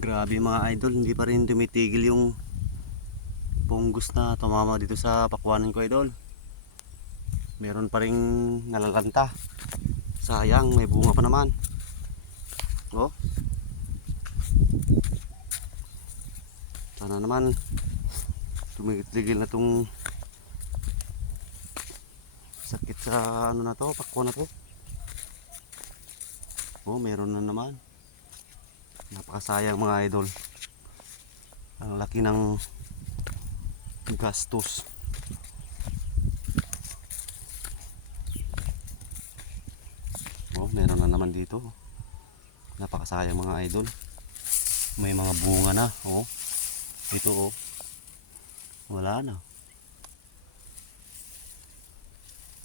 Grabe mga idol, hindi pa rin tumitigil yung punggos na tumama dito sa pakwanan ko idol. Meron pa rin nalalanta. Sayang, may bunga pa naman. Oh. Sana naman tumigil na tong sakit sa ano na to, pakwan na to. Oh, meron na naman. Napakasayang mga idol. Ang laki ng gastos. Oh, meron na naman dito. Napakasayang mga idol. May mga bunga na, oh. Ito oh. Wala na.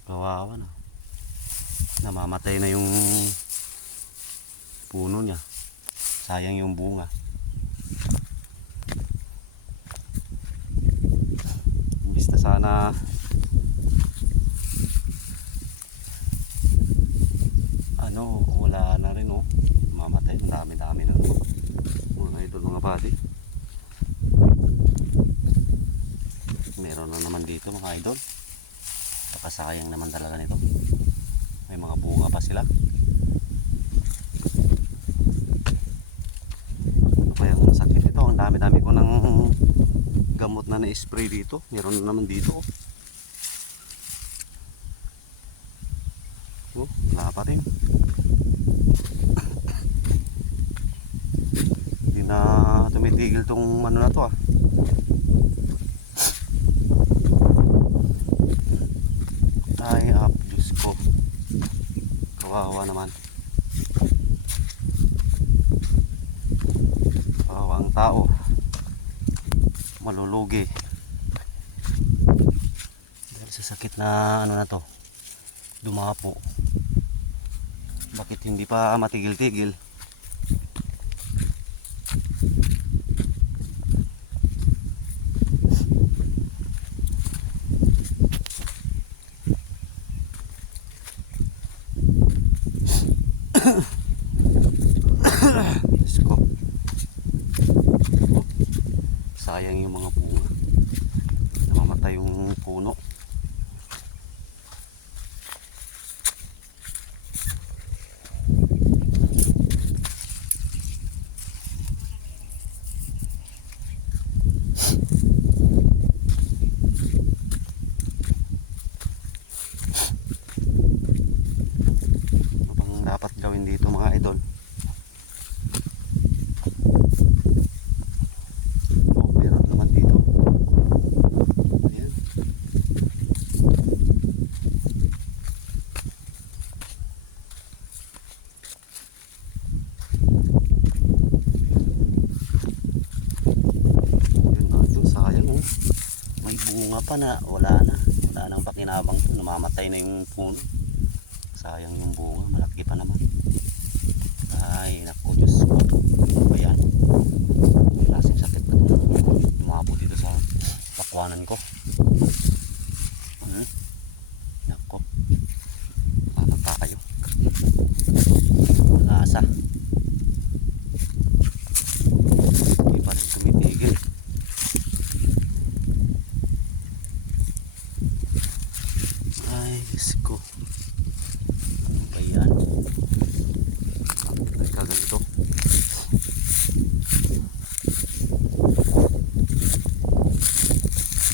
Kawawa na. Namamatay na yung puno niya. Sayang yung bunga. Imbis na sana wala na rin oh. Mamatay, dami-dami na no? Mga idol, mga buddy. Meron na naman dito mga idol. Pakasayang naman talaga nito. May mga bunga pa sila. Ano kayang sakit ito? Ang dami-dami ko ng gamot na na-spray dito. Meron na naman dito. Oh, wala pa rin. Hindi na tumitigil tong ano na to ah. Ay, Diyos ko. Kawawa naman. Kawawa ang tao. Malulugi. Dahil sa sakit na ano na to. Dumapo. Bakit hindi pa matigil-tigil? Diyos ko. Sayang yung mga bunga. Namamatay yung puno. Dapat gawin dito mga idol. Oh, meron naman dito. Ayan. Yun na ito, sayang oh. May bunga pa na, wala nang pakinabang to. Namamatay na yung puno. Sayang yung bunga, malaki pa naman. Ay, naku, Diyos ko. Ano ba yan? Klaseng sakit na ito. Lumabo dito sa pakwanan ko. Naku. Tatanta kayo. Malasa. Hindi pa rin tumitigil. Ay, Diyos ko. Ayan. Ay, kaganto.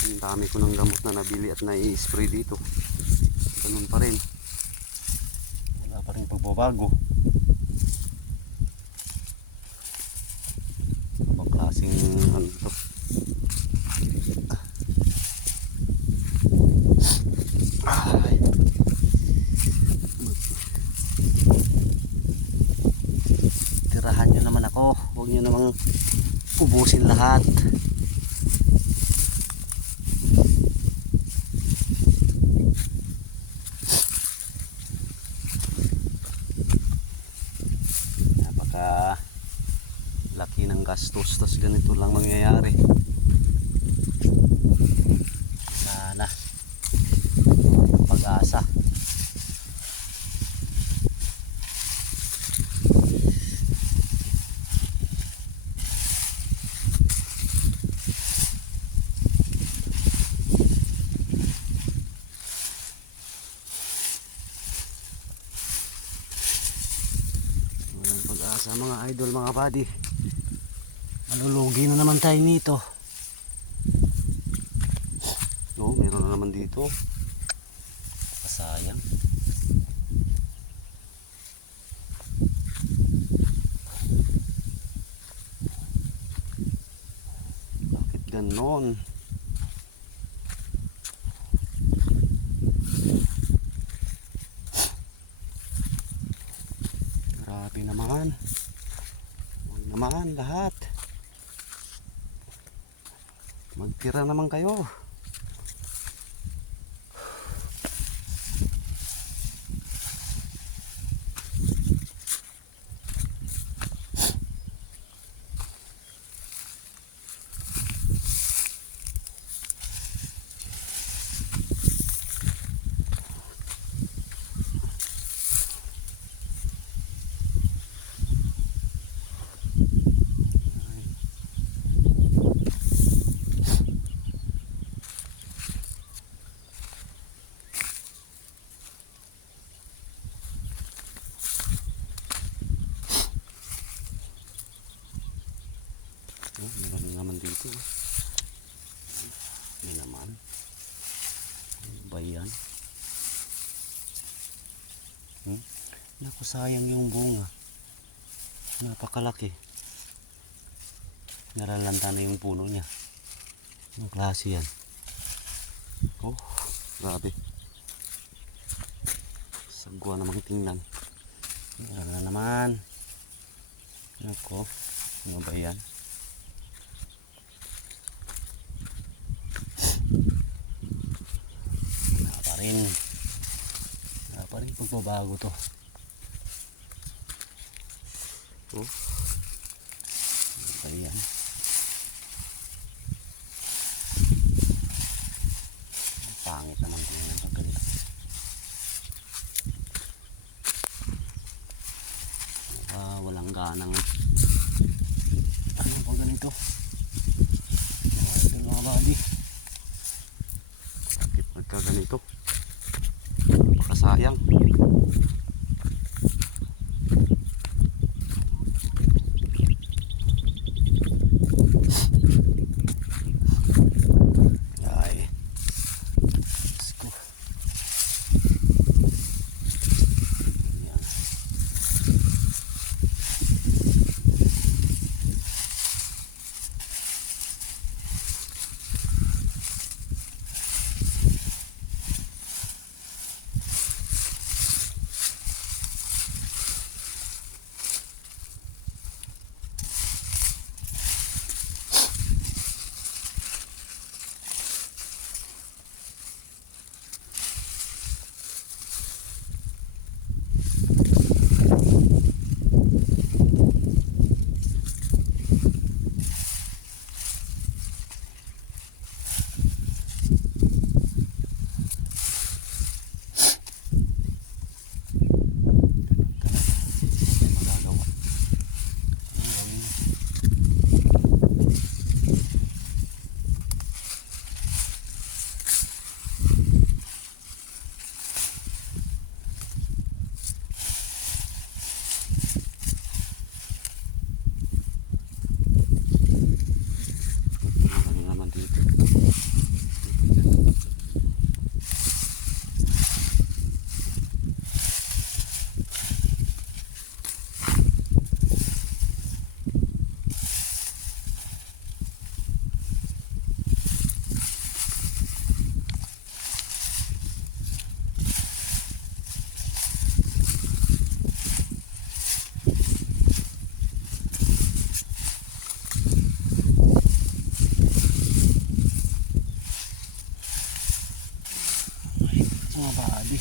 Ang dami ko ng gamot na nabili at nai-spray dito. Ganun pa rin. Wala pa rin pagbabago. Ano klaseng ano ito? Ay. Tirahan nyo naman ako. Huwag nyo namang ubusin lahat. Napaka laki ng gastos, tas ganito lang mangyayari. Sana pag-asa. mga idol, mga buddy. Malulugi na naman tayo nito. Oh, meron na naman dito. Sayang. Bakit ganon? Grabe naman. Huwag naman lahat. Magtira naman kayo. Oh, meron naman dito. Yan naman. Ano ba yan? Naku, sayang yung bunga. Napakalaki. Nalalanta na yung puno niya. Anong klase yan? Oh, grabe. Sagwa namang tingnan. Meron na naman. Naku, ano ba yan? Wala pa rin pagbabago to. Oh, ano ba yan? Pangit naman ito ng pagganito. Walang ganang ano pag ganito. Ito mga bali. Bakit magkaganito? Napakasayang. Ay, let's go. Yan. Mga bali.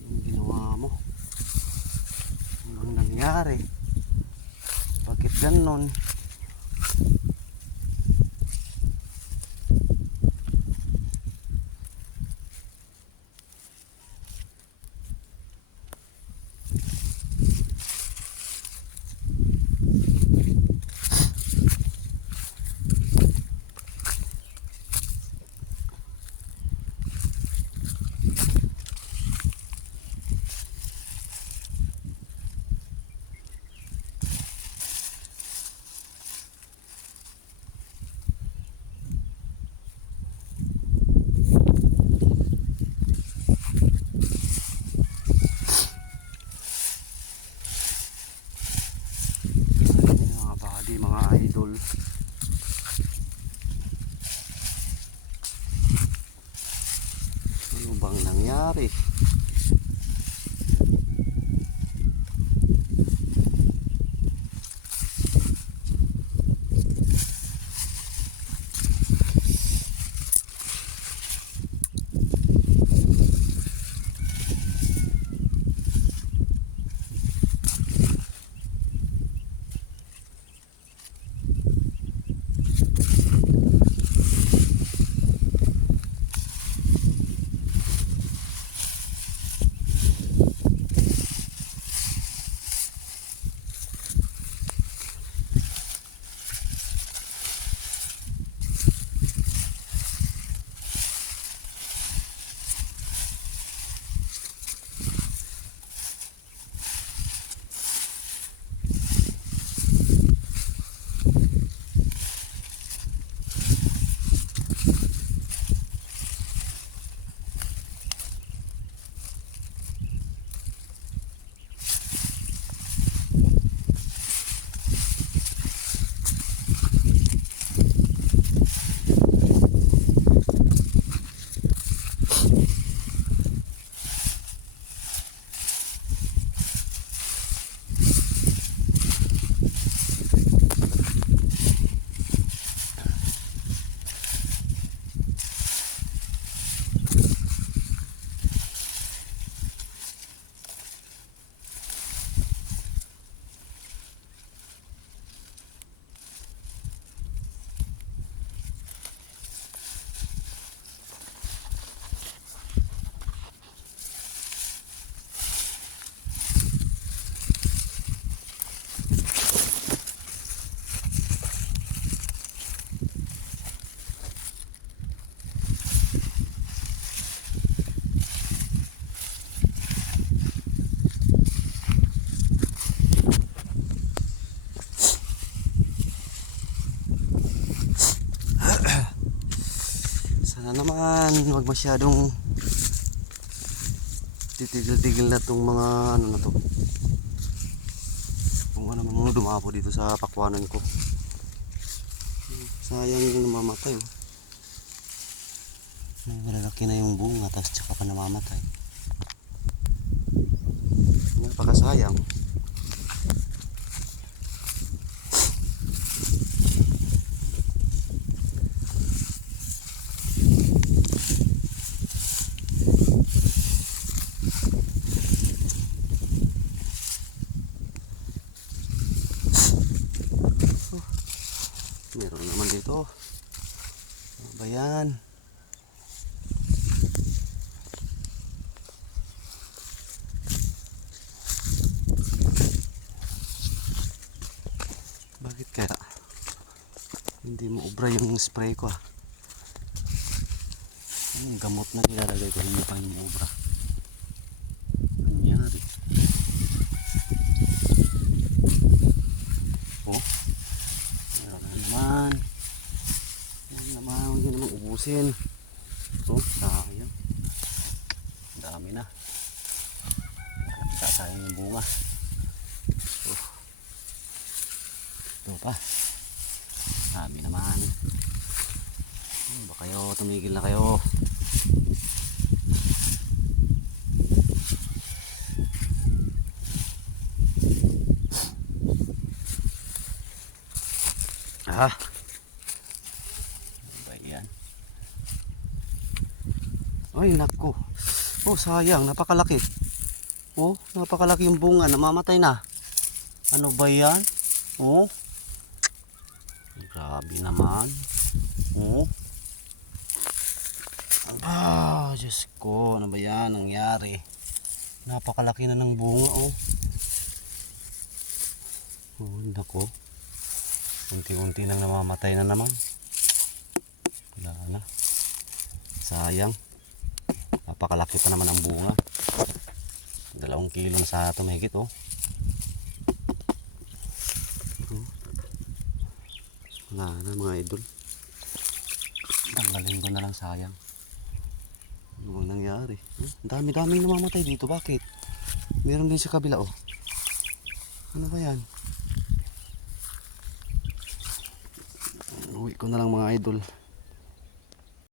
Yung ginawa mo, anong nangyari? Bakit ganon? nangyari? Sana naman wag masyadong titigil-tigil na tong mga ano na to. Kung ano mga dumapo dito sa pakwanan ko. Sayang yung namamatay. Malalaki na yung bunga tapos tsaka pa namamatay. Napakasayang. Meron naman dito. Ano ba yan? Bakit kaya hindi mo ubra yung spray ko? Anong gamot na nilalagay ko, hindi pa yung ubra? Nangyari. Oh, meron na naman. Huwag naman ubusin. Oh, sayang. Dami na. Sayang yung bunga. Oh. Ito pa. Dami naman. Oh, ba kayo, tumigil na kayo. Ah. Ay nako. Oh sayang, napakalaki. Oh, napakalaki yung bunga, namamatay na. Ano ba yan? Oh. Grabe naman. Oh. Ah, Diyos ko, ano ba yan nangyari? Napakalaki na ng bunga oh. Oh, nako. Unti-unti nang namamatay na naman. Wala na. Sayang. Napakalaki pa naman ang bunga. 2 kilo na sa ito mahigit oh. Wala na mga idol. Tanggalin ko na lang, sayang. Ano nangyari? Dami-daming namamatay dito. Bakit? Meron din sa kabila oh. Ano ba yan? Uwi ko na lang mga idol.